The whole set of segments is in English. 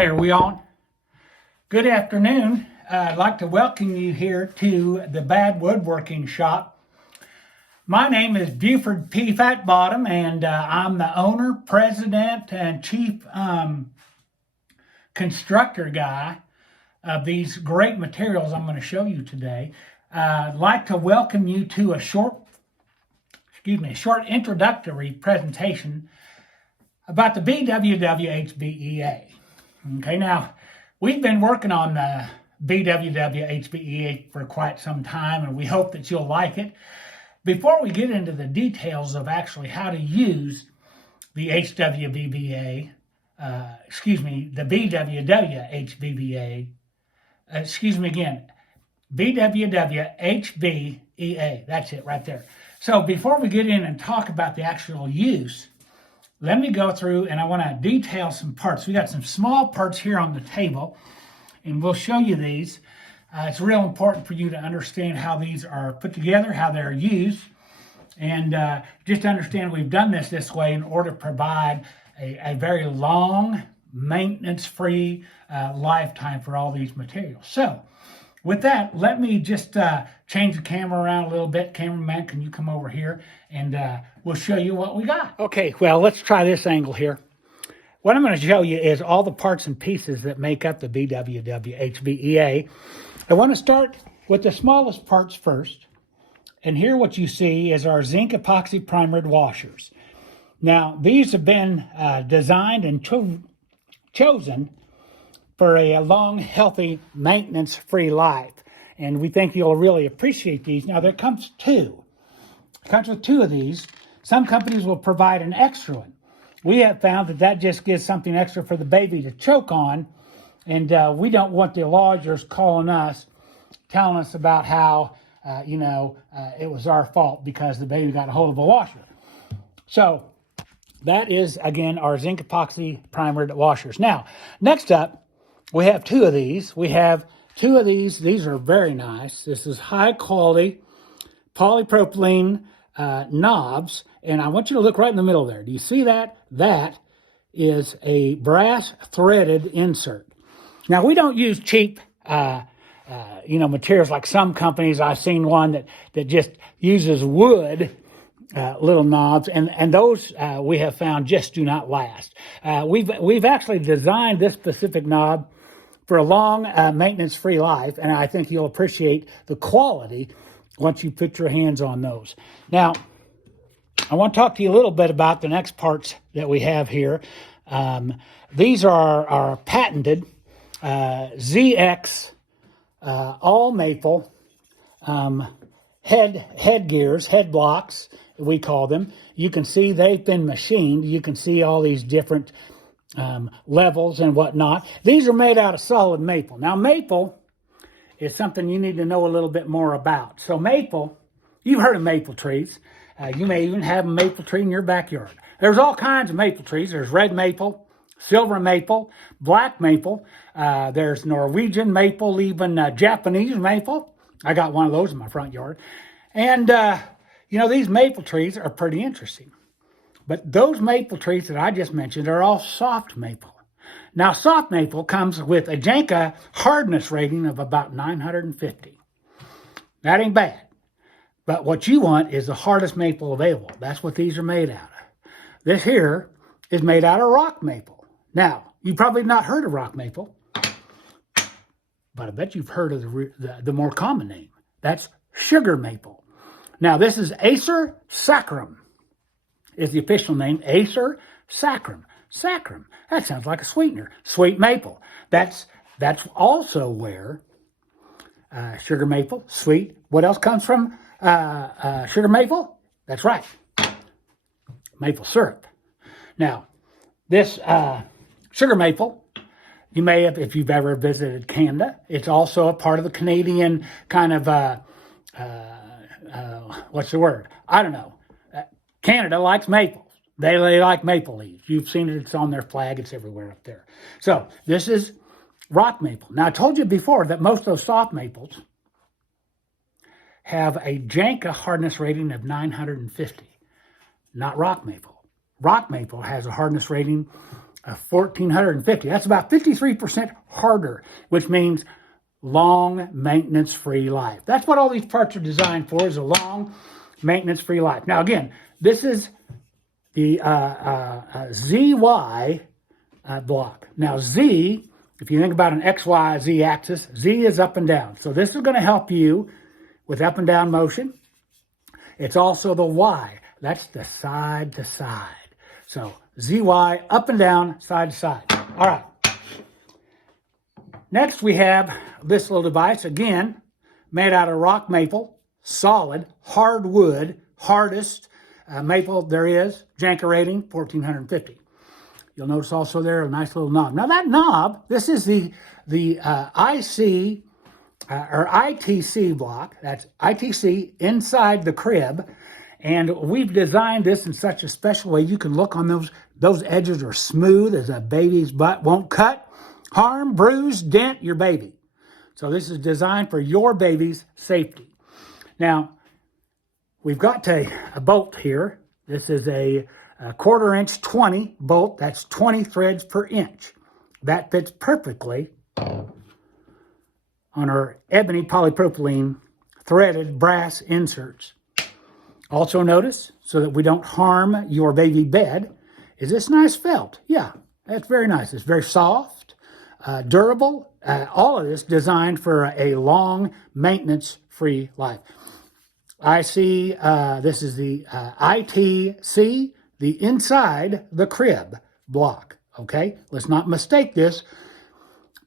Hey, are we on? Good afternoon. I'd like to welcome you here to the Bad Woodworking Shop. My name is Buford P. Phatbottome, and I'm the owner, president, and chief constructor guy of these great materials I'm going to show you today. I'd like to welcome you to a short introductory presentation about the BWW-HBEA. Okay, now we've been working on the BWW-HBEA for quite some time, and we hope that you'll like it. Before we get into the details of actually how to use the HWBBA, the BWW-HBBA, BWW-HBEA, that's it right there. So before we get in and talk about the actual use, let me go through and I want to detail some parts. We got some small parts here on the table, and we'll show you these. It's real important for you to understand how these are put together, how they're used, and just understand we've done this way in order to provide a very long, maintenance-free lifetime for all these materials. So, with that, let me just change the camera around a little bit. Cameraman, can you come over here and we'll show you what we got. Okay, well, let's try this angle here. What I'm going to show you is all the parts and pieces that make up the BWW-HBEA. I want to start with the smallest parts first. And here what you see is our zinc epoxy primered washers. Now, these have been designed and chosen for a long, healthy, maintenance-free life. And we think you'll really appreciate these. Now, there comes two. It comes with two of these. Some companies will provide an extra one. We have found that just gives something extra for the baby to choke on. And we don't want the lodgers calling us, telling us about how, it was our fault because the baby got a hold of a washer. So, that is, again, our zinc epoxy primered washers. Now, next up, we have two of these. We have two of these. These are very nice. This is high quality polypropylene knobs. And I want you to look right in the middle there. Do you see that? That is a brass threaded insert. Now, we don't use cheap, materials like some companies. I've seen one that just uses wood little knobs, and those we have found just do not last. We've actually designed this specific knob for a long maintenance-free life, and I think you'll appreciate the quality once you put your hands on those. Now, I want to talk to you a little bit about the next parts that we have here. These are our patented ZX all maple head gears, head blocks, we call them. You can see they've been machined. You can see all these different levels and whatnot. These are made out of solid maple. Now, maple is something you need to know a little bit more about. So maple, you've heard of maple trees. You may even have a maple tree in your backyard. There's all kinds of maple trees. There's red maple, silver maple, black maple. There's Norwegian maple, even Japanese maple. I got one of those in my front yard. And, these maple trees are pretty interesting. But those maple trees that I just mentioned are all soft maple. Now, soft maple comes with a Janka hardness rating of about 950. That ain't bad. But what you want is the hardest maple available. That's what these are made out of. This here is made out of rock maple. Now, you've probably not heard of rock maple, but I bet you've heard of the more common name. That's sugar maple. Now, this is Acer sacrum, is the official name. Acer sacrum. Sacrum. That sounds like a sweetener. Sweet maple. That's also where sugar maple, sweet. What else comes from sugar maple? That's right. Maple syrup. Now, this sugar maple, you may have, if you've ever visited Canada, it's also a part of the Canadian kind of, what's the word? I don't know. Canada likes maples. They like maple leaves. You've seen it. It's on their flag. It's everywhere up there. So this is rock maple. Now, I told you before that most of those soft maples have a Janka hardness rating of 950, not rock maple. Rock maple has a hardness rating 1450. That's about 53% harder, which means long maintenance-free life. That's what all these parts are designed for, is a long maintenance-free life. Now, again, this is the ZY block. Now, Z, if you think about an X, Y, Z axis, Z is up and down. So this is going to help you with up and down motion. It's also the Y. That's the side to side. So ZY, up and down, side to side. All right. Next, we have this little device, again, made out of rock maple, solid, hard wood, hardest maple there is, Janka rating, 1450. You'll notice also there a nice little knob. Now that knob, this is the IC or ITC block. That's ITC inside the crib. And we've designed this in such a special way you can look on those edges are smooth as a baby's butt. Won't cut, harm, bruise, dent your baby. So this is designed for your baby's safety. Now, we've got a bolt here. This is a 1/4 inch 20 bolt. That's 20 threads per inch. That fits perfectly on our ebony polypropylene threaded brass inserts. Also notice, so that we don't harm your baby bed, is this nice felt. Yeah, that's very nice. It's very soft, durable. All of this designed for a long maintenance-free life. I see this is the ITC, the inside the crib block. Okay, let's not mistake this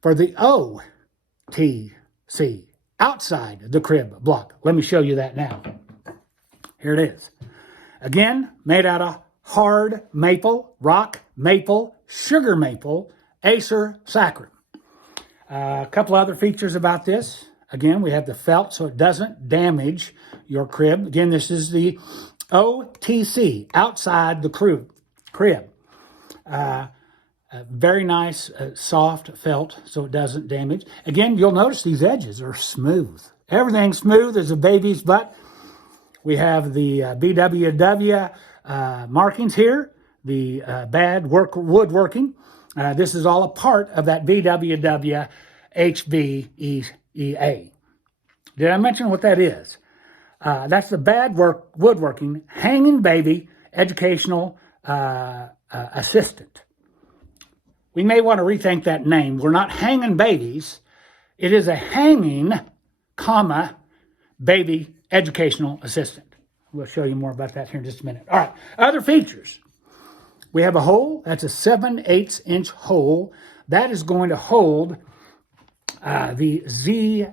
for the OTC, outside the crib block. Let me show you that now. Here it is. Again, made out of hard maple, rock maple, sugar maple, Acer saccharum. A couple other features about this. Again, we have the felt so it doesn't damage your crib. Again, this is the OTC, outside the crib. Very nice, soft felt so it doesn't damage. Again, you'll notice these edges are smooth. Everything's smooth as a baby's butt. We have the BWW markings here, the bad woodworking. This is all a part of that BWW HBEA. Did I mention what that is? That's the bad woodworking hanging baby educational assistant. We may want to rethink that name. We're not hanging babies. It is a hanging, baby educational assistant. We'll show you more about that here in just a minute. All right, other features. We have a hole. That's a 7/8 inch hole. That is going to hold the ZY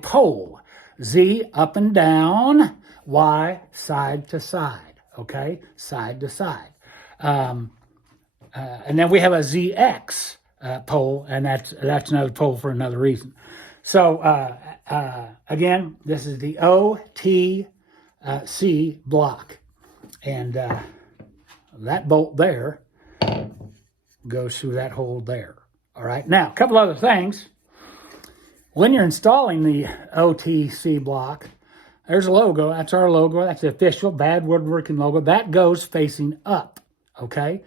pole. Z up and down, Y side to side. Okay, side to side. And then we have a ZX pole, and that's another pole for another reason. So again, this is the OTC block, and that bolt there goes through that hole there. All right. Now, a couple other things. When you're installing the OTC block, there's a logo. That's our logo. That's the official Bad Woodworking logo. That goes facing up. Okay.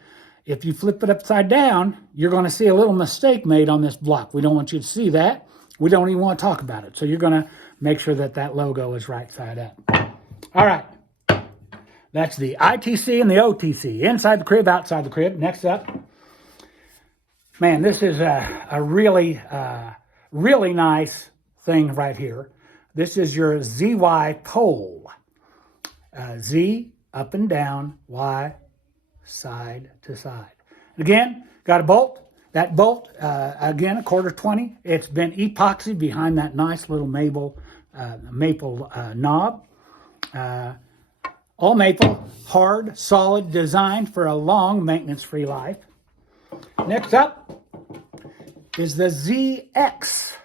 If you flip it upside down, you're going to see a little mistake made on this block. We don't want you to see that. We don't even want to talk about it. So you're going to make sure that that logo is right side up. All right. That's the ITC and the OTC. Inside the crib, outside the crib. Next up. Man, this is a really nice thing right here. This is your ZY pole. Z up and down, Y side to side. Again, got a bolt. That bolt, again, a 1/4 20. It's been epoxied behind that nice little maple knob. All maple, hard, solid, designed for a long maintenance-free life. Next up is the ZX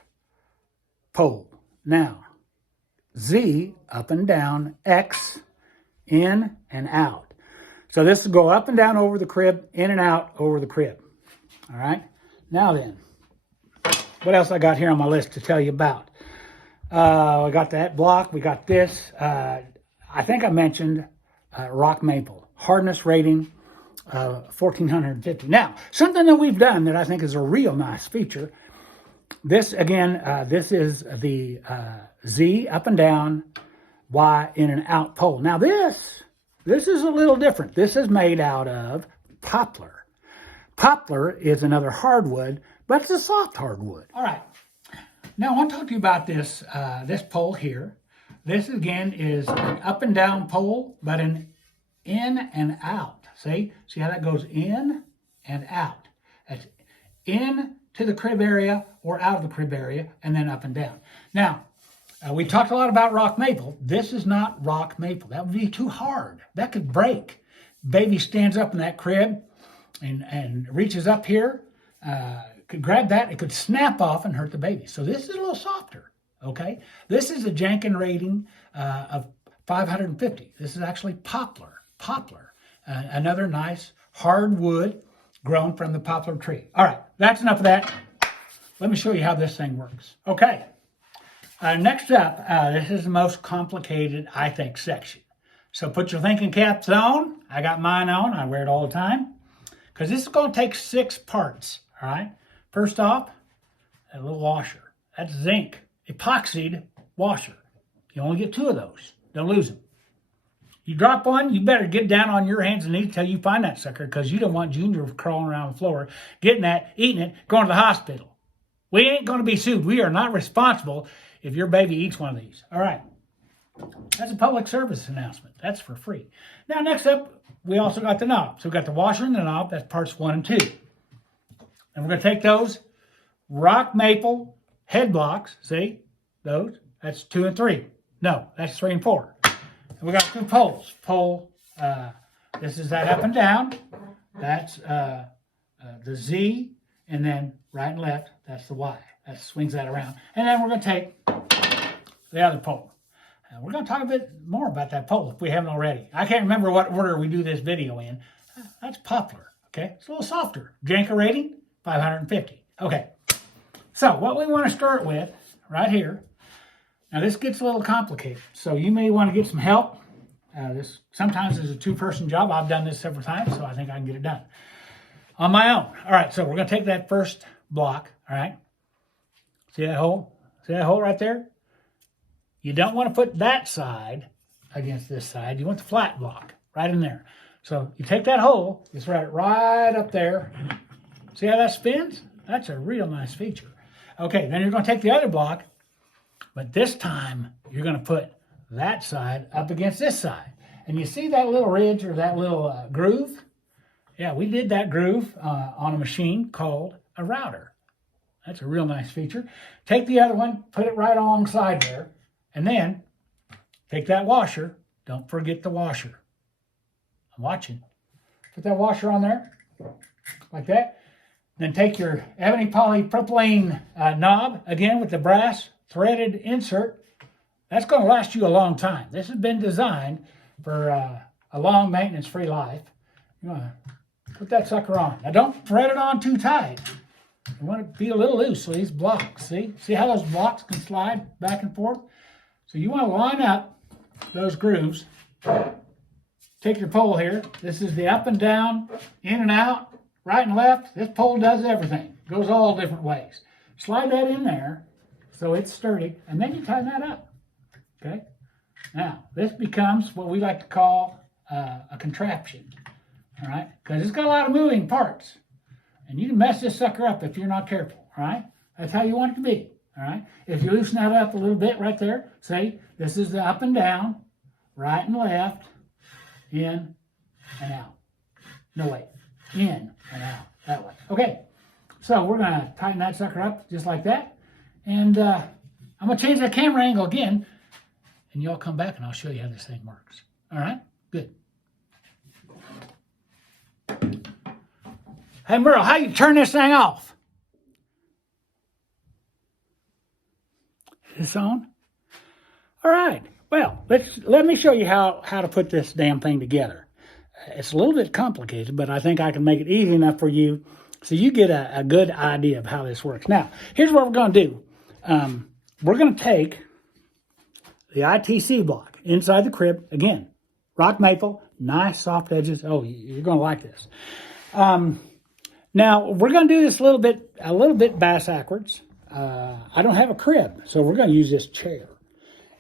pole. Now, Z up and down, X in and out. So this will go up and down over the crib, in and out over the crib. All right. Now then, what else I got here on my list to tell you about? I got that block. We got this. I think I mentioned rock maple. Hardness rating $1,450. Now, something that we've done that I think is a real nice feature. This again, this is the Z up and down, Y in and out pole. Now this is a little different. This is made out of poplar. Poplar is another hardwood, but it's a soft hardwood. All right. Now I want to talk to you about this this pole here. This again is an up and down pole, but an in and out. See how that goes in and out. That's in to the crib area or out of the crib area, and then up and down. Now, we talked a lot about rock maple. This is not rock maple. That would be too hard. That could break. Baby stands up in that crib and reaches up here, could grab that. It could snap off and hurt the baby. So this is a little softer, okay? This is a Janka rating of 550. This is actually poplar. Another nice hardwood grown from the poplar tree. All right, that's enough of that. Let me show you how this thing works. Okay, next up, this is the most complicated, I think, section. So put your thinking caps on. I got mine on. I wear it all the time. Because this is going to take 6 parts, all right? First off, a little washer. That's zinc, epoxied washer. You only get 2 of those. Don't lose them. You drop one, you better get down on your hands and knees until you find that sucker, because you don't want Junior crawling around the floor, getting that, eating it, going to the hospital. We ain't going to be sued. We are not responsible if your baby eats one of these. All right. That's a public service announcement. That's for free. Now, next up, we also got the knob. So we've got the washer and the knob. That's parts 1 and 2. And we're going to take those rock maple head blocks. See? Those. That's 2 and 3. No, that's 3 and 4. And we got 2 poles. This is that up and down. That's the Z. And then right and left, that's the Y. That swings that around. And then we're going to take the other pole. We're going to talk a bit more about that pole if we haven't already. I can't remember what order we do this video in. That's poplar, okay? It's a little softer. Janka rating, 550. Okay, so what we want to start with right here. Now this gets a little complicated, so you may want to get some help. This sometimes is a 2-person job. I've done this several times, so I think I can get it done on my own. All right, so we're going to take that first block, all right? See that hole? See that hole right there? You don't want to put that side against this side. You want the flat block right in there. So you take that hole, you thread it right up there. See how that spins? That's a real nice feature. Okay, then you're going to take the other block, but this time you're going to put that side up against this side. And you see that little ridge or that little groove? Yeah, we did that groove on a machine called a router. That's a real nice feature. Take the other one, put it right alongside there. And then, take that washer. Don't forget the washer. I'm watching. Put that washer on there, like that. Then take your ebony polypropylene knob, again with the brass threaded insert. That's going to last you a long time. This has been designed for a long maintenance-free life. You want to put that sucker on. Now don't thread it on too tight. You want it to be a little loose, so these blocks, see how those blocks can slide back and forth? So you want to line up those grooves. Take your pole here. This is the up and down, in and out, right and left. This pole does everything. Goes all different ways. Slide that in there so it's sturdy, and then you tighten that up. Okay? Now, this becomes what we like to call a contraption. All right? Because it's got a lot of moving parts. And you can mess this sucker up if you're not careful. All right? That's how you want it to be. All right. If you loosen that up a little bit right there, see, this is the up and down, right and left, in and out. No, wait, in and out, that way. Okay, so we're going to tighten that sucker up just like that. And I'm going to change that camera angle again, and y'all come back and I'll show you how this thing works. All right, good. Hey, Merle, how you turn this thing off? This on? All right. Well, let me show you how to put this damn thing together. It's a little bit complicated, but I think I can make it easy enough for you so you get a good idea of how this works. Now, here's what we're going to do. We're going to take the ITC block inside the crib. Again, rock maple, nice soft edges. Oh, you're going to like this. Now we're going to do this a little bit backwards. I don't have a crib, so we're going to use this chair.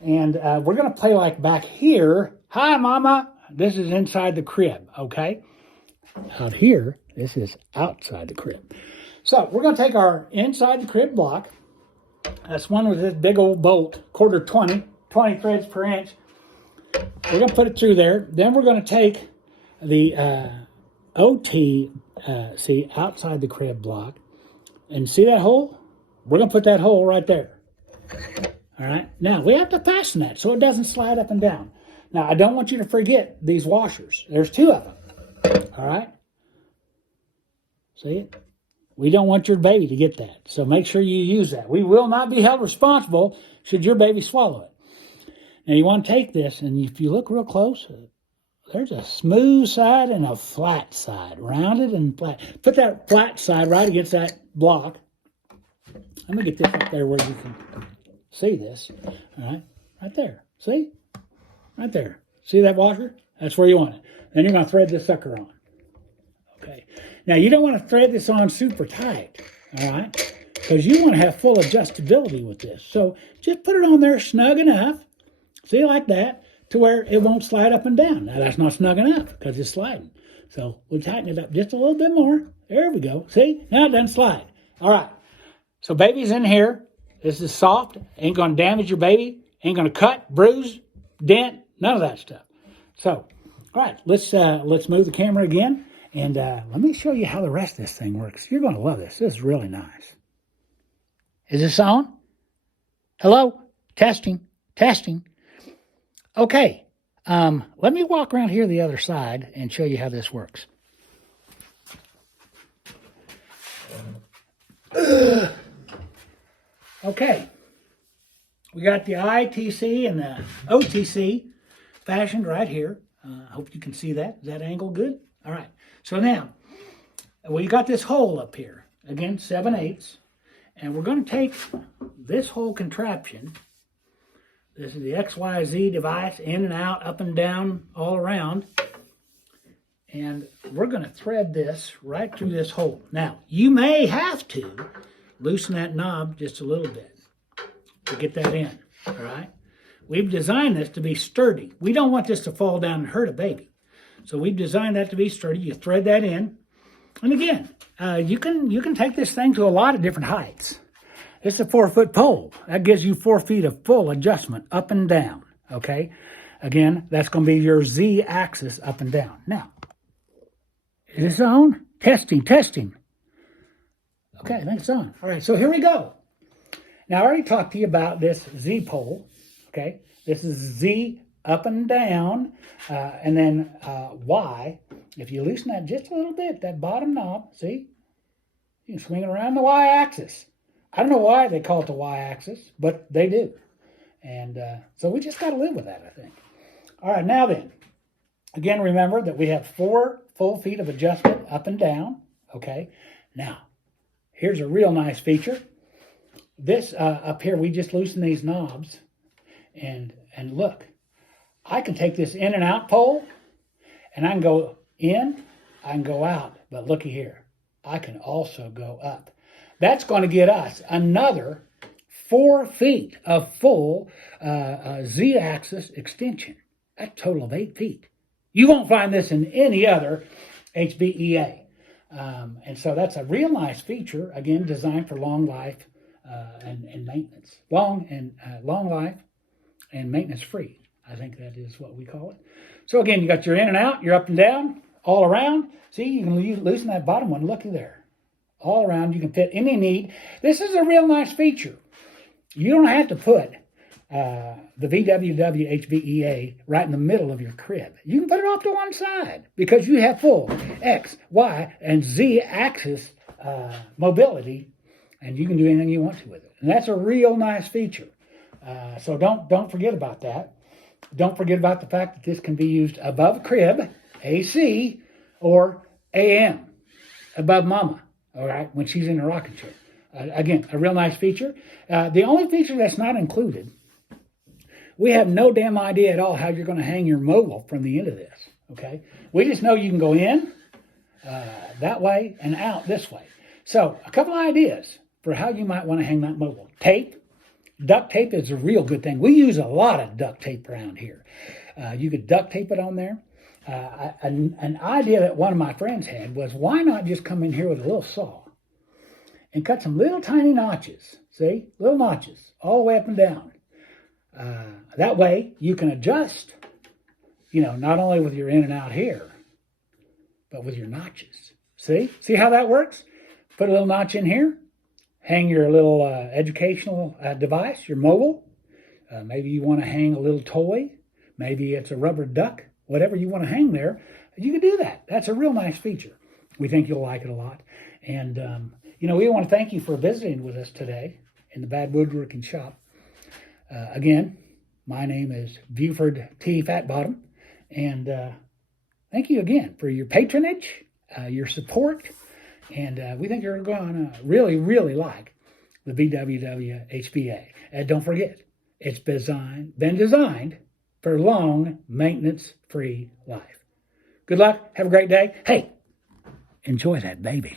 And we're going to play like back here. Hi, Mama. This is inside the crib, okay? Out here, this is outside the crib. So we're going to take our inside the crib block. That's one with this big old bolt, quarter 20 threads per inch. We're going to put it through there. Then we're going to take the OT, see, outside the crib block. And see that hole? We're going to put that hole right there. All right. Now, we have to fasten that so it doesn't slide up and down. Now, I don't want you to forget these washers. There's 2 of them. All right. See it? We don't want your baby to get that. So make sure you use that. We will not be held responsible should your baby swallow it. Now, you want to take this, and if you look real close, there's a smooth side and a flat side, rounded and flat. Put that flat side right against that block. Let me get this up there where you can see this. All right, right there. See? Right there. See that washer? That's where you want it. Then you're going to thread this sucker on. Okay. Now, you don't want to thread this on super tight, all right? Because you want to have full adjustability with this. So just put it on there snug enough, see, like that, to where it won't slide up and down. Now, that's not snug enough because it's sliding. So we'll tighten it up just a little bit more. There we go. See? Now it doesn't slide. All right. So baby's in here. This is soft. Ain't going to damage your baby. Ain't going to cut, bruise, dent, none of that stuff. So, all right, let's move the camera again. And let me show you how the rest of this thing works. You're going to love this. This is really nice. Is this on? Hello? Testing. Testing. Okay. Let me walk around here the other side and show you how this works. Okay. We got the ITC and the OTC fashioned right here. I hope you can see that. Is that angle good? All right. So now, we got this hole up here. Again, 7/8. And we're going to take this whole contraption. This is the XYZ device, in and out, up and down, all around. And we're going to thread this right through this hole. Now, you may have to loosen that knob just a little bit to get that in, all right? We've designed this to be sturdy. We don't want this to fall down and hurt a baby. So we've designed that to be sturdy. You thread that in. And again, you can take this thing to a lot of different heights. It's a 4-foot pole. That gives you 4 feet of full adjustment up and down, okay? Again, that's going to be your Z axis up and down. Now, is this on? Testing, testing. Okay, I think it's on. All right, so here we go. Now, I already talked to you about this Z pole, okay? This is Z up and down, and then Y. If you loosen that just a little bit, that bottom knob, see? You can swing it around the Y axis. I don't know why they call it the Y axis, but they do. And so we just got to live with that, I think. All right, now then. Again, remember that we have 4 full feet of adjustment up and down, okay? Now, here's a real nice feature. This up here, we just loosen these knobs, and look. I can take this in and out pole, and I can go in, I can go out. But looky here, I can also go up. That's going to get us another 4 feet of full Z-axis extension. That's a total of 8 feet. You won't find this in any other HBEA. And so that's a real nice feature, again, designed for long life and maintenance. Long life and maintenance free. I think that is what we call it. So again, you got your in and out, your up and down, all around. See, you can loosen that bottom one. Looky there. All around, you can fit any need. This is a real nice feature. You don't have to put the VWW HBEA right in the middle of your crib. You can put it off to one side because you have full X, Y, and Z axis mobility, and you can do anything you want to with it. And that's a real nice feature. So don't forget about that. Don't forget about the fact that this can be used above crib, AC, or AM, above mama, all right, when she's in a rocking chair. Again, a real nice feature. The only feature that's not included We have no damn idea at all how you're going to hang your mobile from the end of this, okay? We just know you can go in that way and out this way. So a couple ideas for how you might want to hang that mobile. Tape. Duct tape is a real good thing. We use a lot of duct tape around here. You could duct tape it on there. An idea that one of my friends had was, why not just come in here with a little saw and cut some little tiny notches, see? Little notches all the way up and down. That way you can adjust, not only with your in and out here, but with your notches. See? See how that works? Put a little notch in here. Hang your little educational device, your mobile. Maybe you want to hang a little toy. Maybe it's a rubber duck. Whatever you want to hang there, you can do that. That's a real nice feature. We think you'll like it a lot. And, we want to thank you for visiting with us today in the Bad Woodworking Shop. Again, my name is Buford T. Phatbottome. And thank you again for your patronage, your support. And we think you're going to really, really like the BWW HBA. And don't forget, it's been designed for long, maintenance-free life. Good luck. Have a great day. Hey, enjoy that baby.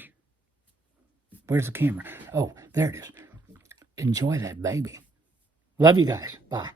Where's the camera? Oh, there it is. Enjoy that baby. Love you guys. Bye.